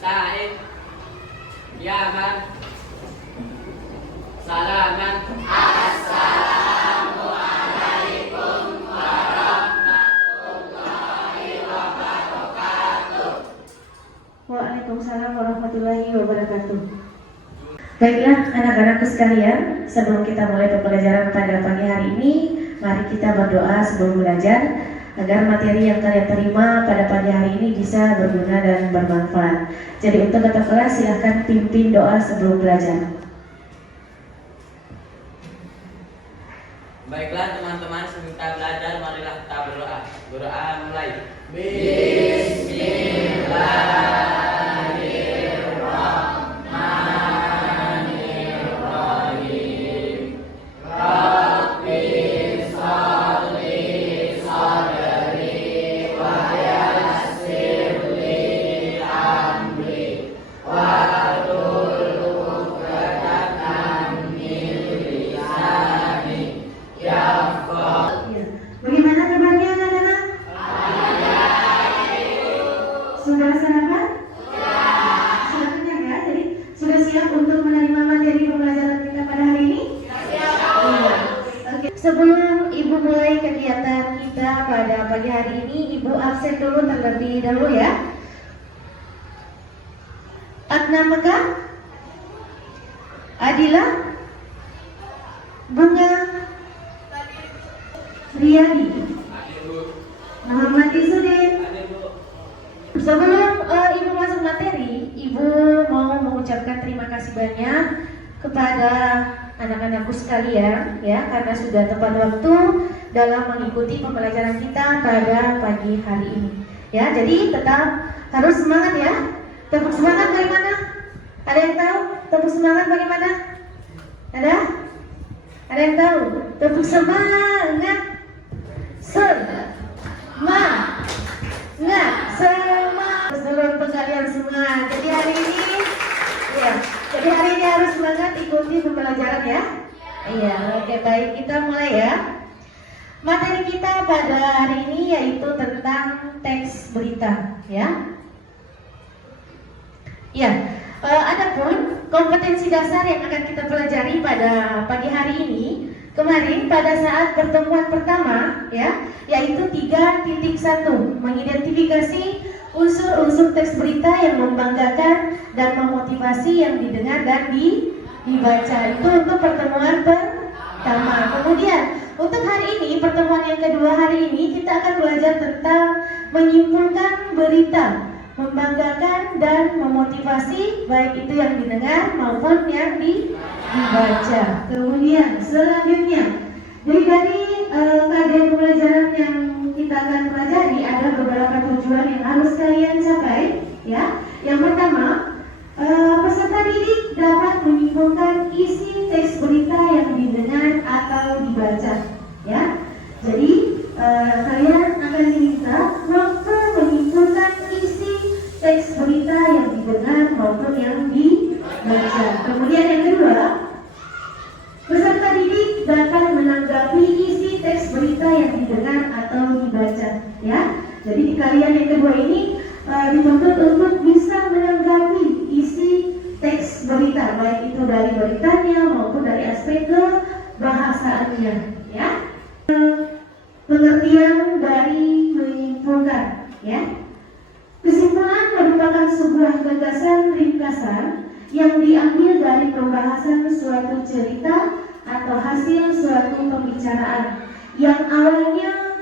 Istain, Yaman, Salaman. Assalamualaikum warahmatullahi wabarakatuh. Waalaikumsalam warahmatullahi wabarakatuh. Baiklah anak-anakku sekalian, sebelum kita mulai pembelajaran pada pagi hari ini, mari kita berdoa sebelum belajar agar materi yang kalian terima pada pagi hari ini bisa berguna dan bermanfaat. Jadi untuk ketua kelas silahkan pimpin doa sebelum belajar. Baiklah teman-teman, sebelum kita belajar, marilah kita berdoa. Berdoa mulai. Bismillahirrahmanirrahim. Rabbi sholli sadri wa yassir li amri wahlul 'uqdatam min lisani yafqahu. Bagaimana kabarnya anak-anak? Sudah sarapan? Sudah kenyang ya? Jadi sudah siap untuk menerima materi pembelajaran kita pada hari ini? Iya. Oke. Sebelum Ibu mulai kegiatan kita pada pagi hari ini, Ibu absen dulu terlebih dahulu ya. Adna Mekah, Adila, Bunga, Riyadi, Muhammad Isudin. Sebelum Ibu masuk materi, Ibu mau mengucapkan terima kasih banyak kepada anak-anakku sekalian ya, karena sudah tepat waktu dalam mengikuti pembelajaran kita pada pagi hari ini. Ya, jadi tetap harus semangat ya. Tepuk semangat bagaimana? Ada yang tahu? Tepuk semangat bagaimana? Ada? Ada yang tahu? Tepuk semangat. Semangat. Semangat. Seluruh kalian semua. Jadi hari ini, ya. Jadi hari ini harus semangat ikuti pembelajaran ya. Iya, oke baik, kita mulai ya. Materi kita pada hari ini yaitu tentang teks berita ya. Ya, adapun kompetensi dasar yang akan kita pelajari pada pagi hari ini, kemarin pada saat pertemuan pertama ya, yaitu 3.1, mengidentifikasi unsur-unsur teks berita yang membanggakan dan memotivasi yang didengar dan dibaca. Itu untuk pertemuan pertama. Kemudian untuk hari ini, pertemuan yang kedua hari ini, kita akan belajar tentang menyimpulkan berita, membanggakan dan memotivasi, baik itu yang didengar maupun yang dibaca. Kemudian selanjutnya, dari kajian pembelajaran yang kita akan pelajari ada beberapa tujuan yang harus kalian capai ya. Yang pertama, peserta didik dapat menyimpulkan isi teks berita yang didengar atau dibaca ya. Jadi kalian akan diminta untuk menyimpulkan isi teks berita yang didengar maupun yang dibaca. Kemudian yang kedua, peserta didik dapat menanggapi isi teks berita yang didengar atau dibaca ya. Jadi di kalian yang kedua ini dituntut untuk bisa menanggapi isi teks berita, baik itu dari beritanya maupun dari aspek kebahasaannya ya. Pengertian dari menyimpulkan ya. Kesimpulan merupakan sebuah gagasan ringkasan yang diambil dari pembahasan suatu cerita atau hasil suatu pembicaraan yang awalnya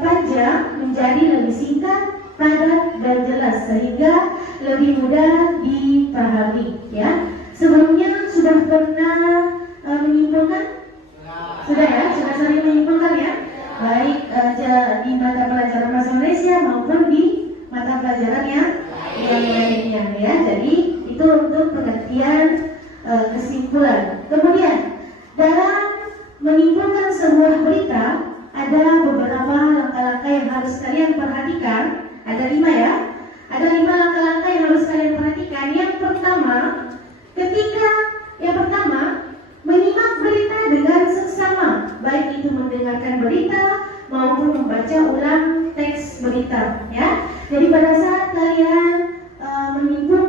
panjang menjadi lebih singkat, padat dan jelas sehingga lebih mudah dipahami ya. Sebelumnya sudah pernah menyimpulkan? Sudah ya, sudah sering menyimpulkan ya. Baik di mata pelajaran bahasa Indonesia maupun di mata pelajaran yang lainnya ya. Jadi itu untuk pengertian kesimpulan. Kemudian dalam menyimpulkan sebuah berita ada beberapa langkah-langkah yang harus kalian perhatikan. Ada 5 ya. Ada 5 langkah-langkah yang harus kalian perhatikan. Yang pertama, menyimak berita dengan seksama, baik itu mendengarkan berita maupun membaca ulang teks berita ya. Jadi pada saat kalian menyimpulkan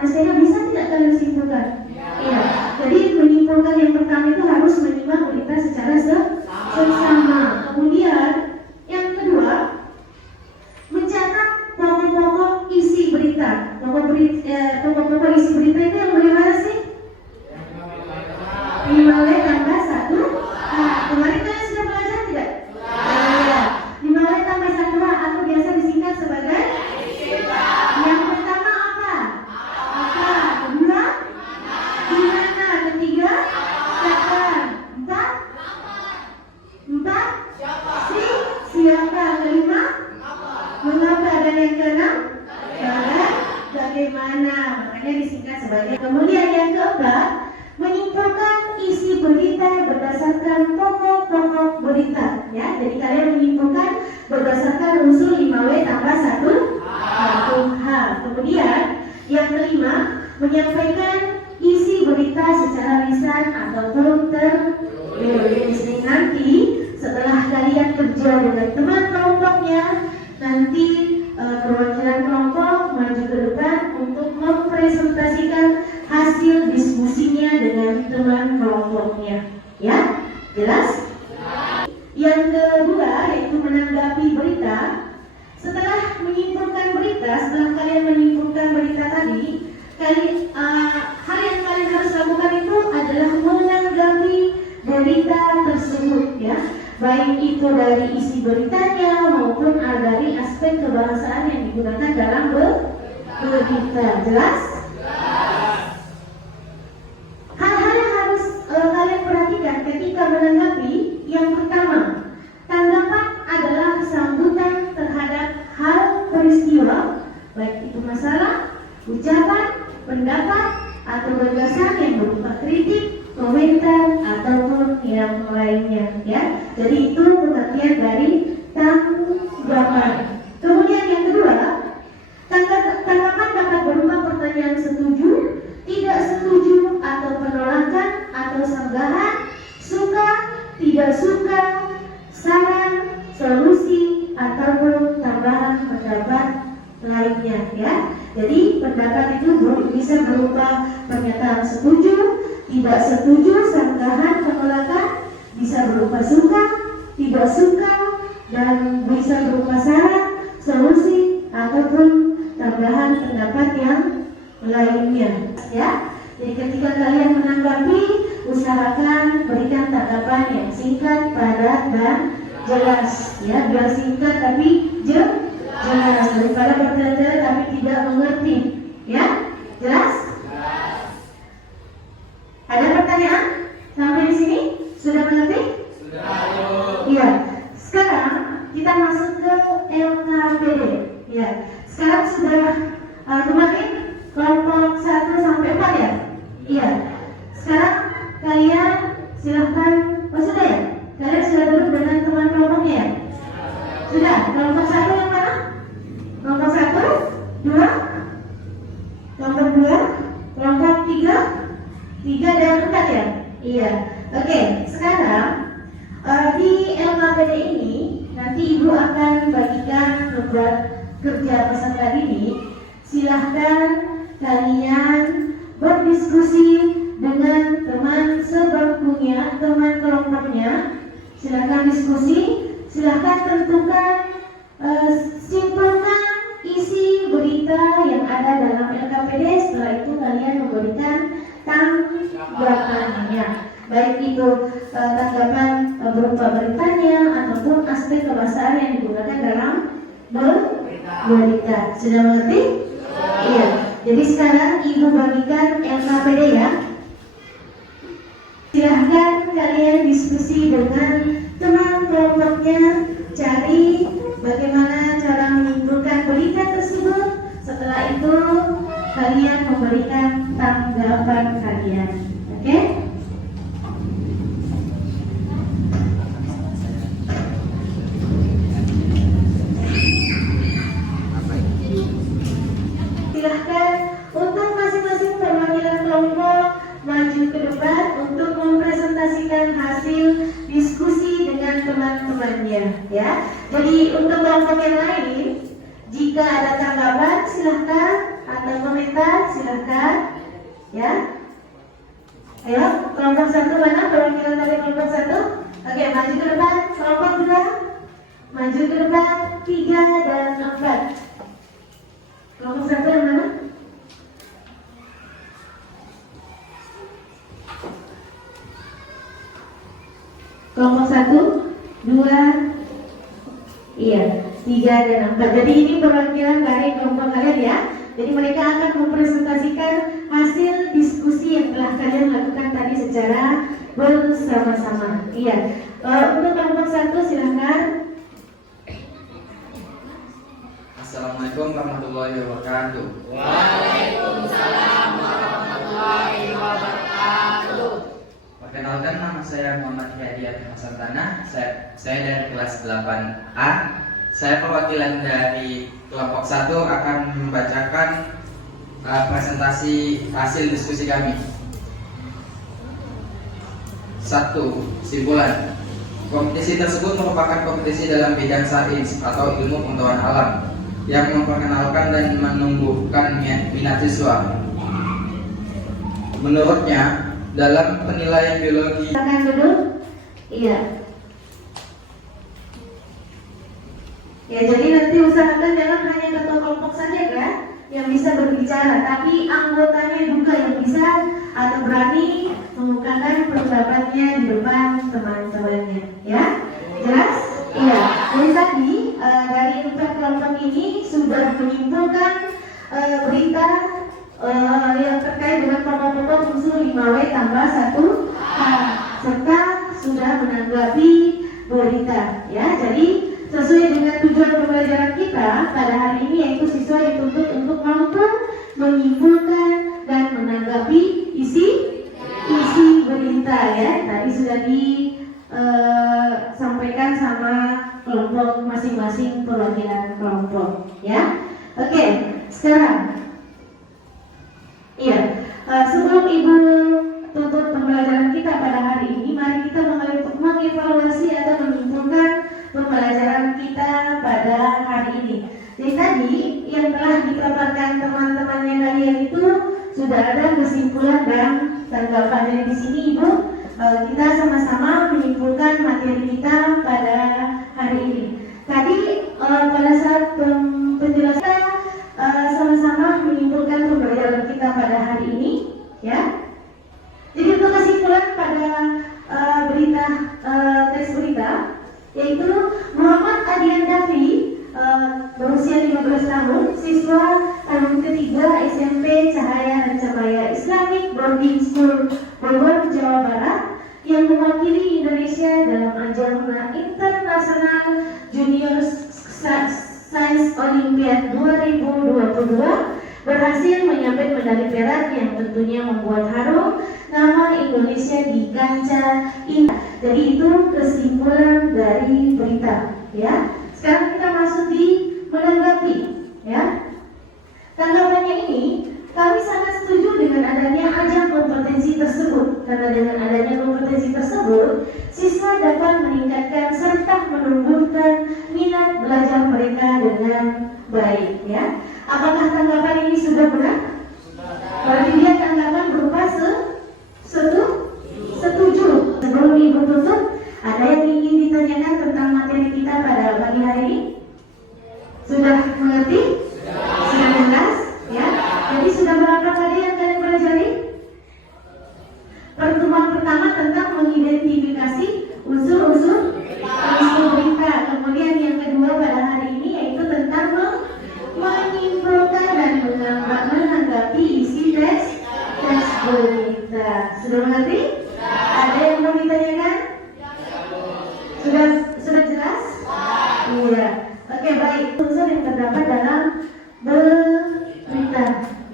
anestesinya, bisa tidak kalian simpulkan? Iya. Jadi menyimpulkan yang pertama itu harus menyimak berita secara seksama. Kemudian yang kedua, mencatat pokok-pokok isi berita. Pokok-pokok isi berita itu yang bagaimana sih? 5W tambah 1A. Kemarin kalian sudah belajar tidak? Iya. 5W tambah 1A atau biasa disingkat sebagai yang pertama apa? Apa? Kedua? Gimana? Ketiga? Siapa? Empat? Siapa? Kelima? Mengapa? Dan yang keenam? Bagaimana? Makanya disingkat sebagai. Kemudian yang keempat, menyimpulkan isi berita berdasarkan pokok-pokok berita. Ya, jadi kalian menyimpulkan berdasarkan unsur 5W tambah 1H. Kemudian yang kelima, menyampaikan isi berita secara lisan ataupun tertulis. Nanti setelah kalian kerja dengan teman kelompoknya, nanti perwakilan kelompok maju ke depan untuk mempresentasikan hasil diskusinya dengan teman kelompoknya. Ya, jelas? Yang kedua yaitu menanggapi berita. Setelah kalian menyimpulkan berita tadi, hal yang kalian harus lakukan itu adalah menanggapi berita tersebut, ya, baik itu dari isi beritanya maupun dari aspek kebangsaan yang digunakan dalam berita. Jelas? Hal-hal yang harus kalian perhatikan ketika menanggapi. Yang pertama, tanggapan adalah sambutan terhadap hal peristiwa, baik itu masalah, ucapan, pendapat, atau gagasan yang berupa kritik, komentar, ataupun yang lainnya, ya. Jadi itu pengertian dari tanggapan. Kemudian yang kedua, tanggapan dapat berupa pertanyaan setuju, tidak setuju, atau penolakan, atau sanggahan, suka, tidak suka, saran, solusi, ataupun tambahan pendapat lainnya, ya. Jadi pendapat itu bisa berupa pernyataan setuju, tidak setuju, sanggahan, penolakan, bisa berupa suka, tidak suka, dan bisa berupa saran, solusi, ataupun tambahan pendapat yang lainnya, ya. Jadi ketika kalian menanggapi, usahakan berikan tanggapan yang singkat, padat, dan jelas, ya. Biar singkat tapi jelas, daripada bertele-tele tapi tidak mengerti, ya. Jelas? Ada pertanyaan sampai di sini? Sudah mengerti? Sudah. Iya. Sekarang kita masuk ke LKPD. Ya. Sekarang sudah kemarin kelompok 1 sampai 4, ya? Iya. Sekarang kalian silahkan. Sudah ya? Kalian sudah duduk dengan teman kelompoknya, ya? Sudah. Kelompok 1 yang mana? Kelompok 1, 2, kelompok 2, kelompok 3 dan 4, ya? Iya. Oke, sekarang di LKPD ini nanti Ibu akan bagikan beberapa kerja peserta ini. Silahkan kalian berdiskusi dengan teman sebangkunya, teman kelompoknya. Silahkan diskusi, silahkan tentukan, simpulkan isi berita yang ada dalam LKPD. Setelah itu kalian memberikan tanggapannya, baik itu tanggapan berupa beritanya ataupun aspek kebahasaan yang digunakan dalam berita. Sudah mengerti? Iya. Jadi sekarang Ibu bagikan LKPD, ya. Silahkan kalian diskusi dengan teman kelompoknya, cari bagaimana cara menyimpulkan berita tersebut. Setelah itu kalian memberikan tanggapan kalian. Oke? Silahkan untuk masing-masing perwakilan kelompok maju ke depan untuk mempresentasikan hasil diskusi dengan teman-temannya, ya. Jadi untuk kelompok yang lain, jika ada tanggapan silahkan atau komentar silahkan Ya. Ayo, kelompok 1 mana? Perwakilan dari kelompok 1. Oke, maju ke depan. Kelompok 2. Maju ke depan. 3 dan 4. Kelompok 1 yang mana? Kelompok 1, 2, iya, 3 dan 4. Jadi ini perwakilan dari kelompok kalian ya. Jadi mereka akan mempresentasikan hasil diskusi yang telah kalian lakukan tadi secara bersama-sama. Iya. Untuk kelompok 1 silakan. Assalamualaikum warahmatullahi wabarakatuh. Waalaikumsalam warahmatullahi wabarakatuh. Perkenalkan, nama saya Muhammad Hidayat Masantana. Saya dari kelas 8A. Saya perwakilan dari kelompok 1 akan membacakan presentasi hasil diskusi kami. 1. Kesimpulan. Kompetisi tersebut merupakan kompetisi dalam bidang sains atau ilmu pengetahuan alam yang memperkenalkan dan menumbuhkan minat siswa. Menurutnya, dalam penilaian biologi. Silakan duduk. Iya. Ya, jadi nanti usahakan jangan hanya ketua kelompok saja kan yang bisa berbicara, tapi anggotanya juga yang bisa atau berani mengemukakan pendapatnya di depan teman-temannya. Ya, jelas? Iya. Jadi tadi dari 4 kelompok ini sudah menyimpulkan berita yang terkait dengan pokok-pokok unsur 5W tambah 1H serta sudah menanggapi berita ya. Jadi sesuai dengan tujuan pembelajaran kita pada hari ini, yaitu siswa dituntut untuk mampu menyimpulkan dan menanggapi isi berita ya. Tadi sudah disampaikan sama kelompok masing-masing perwakilan kelompok ya. Oke, sekarang iya, sebelum Ibu tutup pembelajaran kita pada hari ini, mari kita mulai untuk mengevaluasi atau menyimpulkan pembelajaran kita pada hari ini. Jadi tadi yang telah dipaparkan teman-temannya kalian itu sudah ada kesimpulan dan tanggapan. Dari di sini Ibu, kita sama-sama menyimpulkan materi kita pada hari ini. Tadi pada saat penjelasan sama-sama menyimpulkan pembelajaran kita pada hari ini, ya. Jadi untuk kesimpulan pada berita teks berita, yaitu Muhammad Adian Dafi, berusia 15 tahun, siswa tahun ketiga SMP Cahaya Rancabaya Islamic Boarding School Bogor, Jawa Barat, yang mewakili Indonesia dalam ajang International Junior Science Olympiad 2022, berhasil menyabet medali perak yang tentunya membuat harum nama Indonesia di kancah ini. Jadi itu kesimpulan dari berita ya. Sekarang kita masuk di menanggapi ya. Tanggapannya ini, kami sangat setuju dengan adanya ajang kompetensi tersebut, karena dengan adanya kompetensi tersebut siswa dapat meningkatkan serta menumbuhkan minat belajar mereka dengan baik ya. Apakah tanggapan ini sudah benar? Kalau dilihat tanggapan berupa setuju. Sebelum Ibu tutup, ada yang ingin ditanyakan tentang materi kita pada pagi hari ini? Sudah mengerti? Sudah jelas? Ya. Jadi sudah berapa kali yang kalian pelajari? Pertemuan pertama tentang mengidentifikasi unsur-unsur berita. Kemudian yang kedua pada hari ini yaitu tentang menyimpulkan dan menanggapi isi teks berita. Sudah mengerti? Ada yang mau ditanyakan? Sudah jelas? Iya. Oke, baik. Unsur yang terdapat dalam berita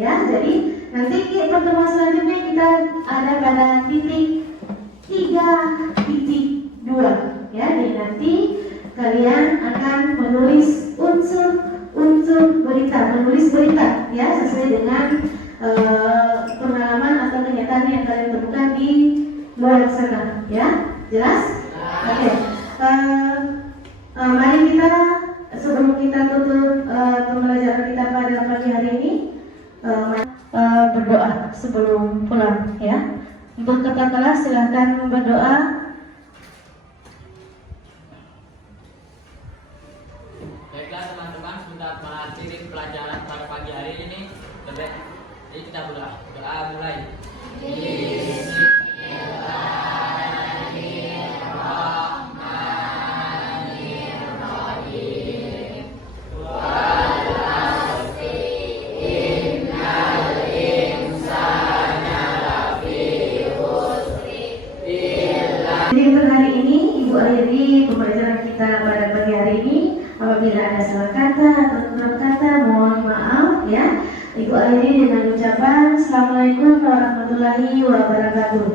ya. Jadi nanti pertemuan selanjutnya kita ada pada titik 3.2 ya. Jadi nanti kalian akan menulis unsur berita ya, sesuai dengan pengalaman atau kenyataan yang kalian temukan di luar sana ya. Jelas? Oke. Mari kita sebelum kita tutup pembelajaran kita pada pagi hari ini, berdoa sebelum pulang ya. Untuk kakak kelas silakan berdoa. Baiklah teman-teman, sudah mengakhiri pelajaran pada pagi hari ini. Jadi kita berdoa. Doa mulai. Jadi untuk hari ini Ibu akhiri pembelajaran kita pada pagi hari ini. Apabila ada salah kata atau kurang kata, mohon maaf ya. Ibu akhiri dengan ucapan Assalamualaikum warahmatullahi wabarakatuh.